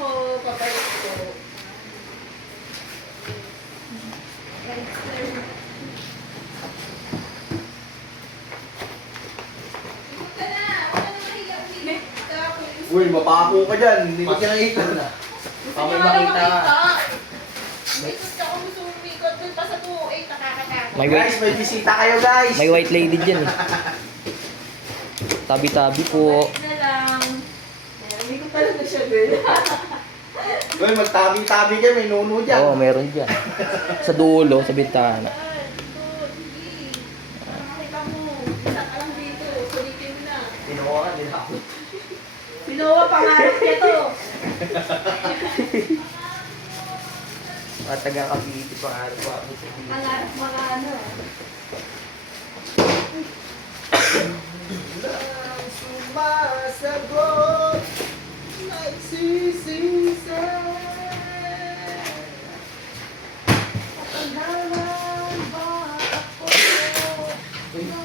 ako, papayos ko. Uy, mapako ka dyan. Hindi mo siya nakita na. Gusto niya wala makita. May gusto ako gusto umikot dun pa sa 2.8, nakakatakot. May Guys, may bisita kayo guys. May white lady dyan eh. Tabi-tabi po. Balik na lang. Umikot talaga siya, girl. Uy, magtabi-tabi kayo. May nuno dyan. Oo, meron dyan. Sa dulo, sa bintana. Nakakita mo. Isa ka lang dito. Kulitin mo na. Pinuha ka, dinakot. Pinowa, pangarap niya to. Matagang kabiti pa araw ako sa dito. Pangarap mga ano. Lang sumasagot, nagsisisi. Pagdalan ba ako? Dito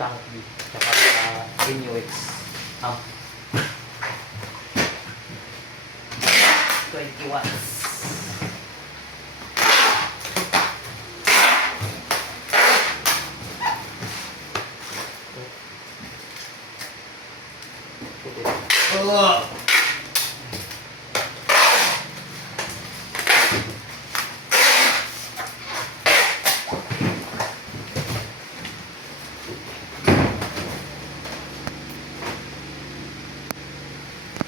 Tank B, tsaka NUX. 20 watts. Oh.